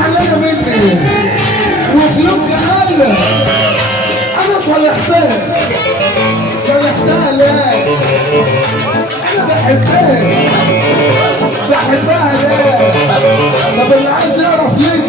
زعلانه مني وفلوك قال انا صالحتها ليه؟ انا بحبها ليه؟ طب اللي عايز يعرف ليه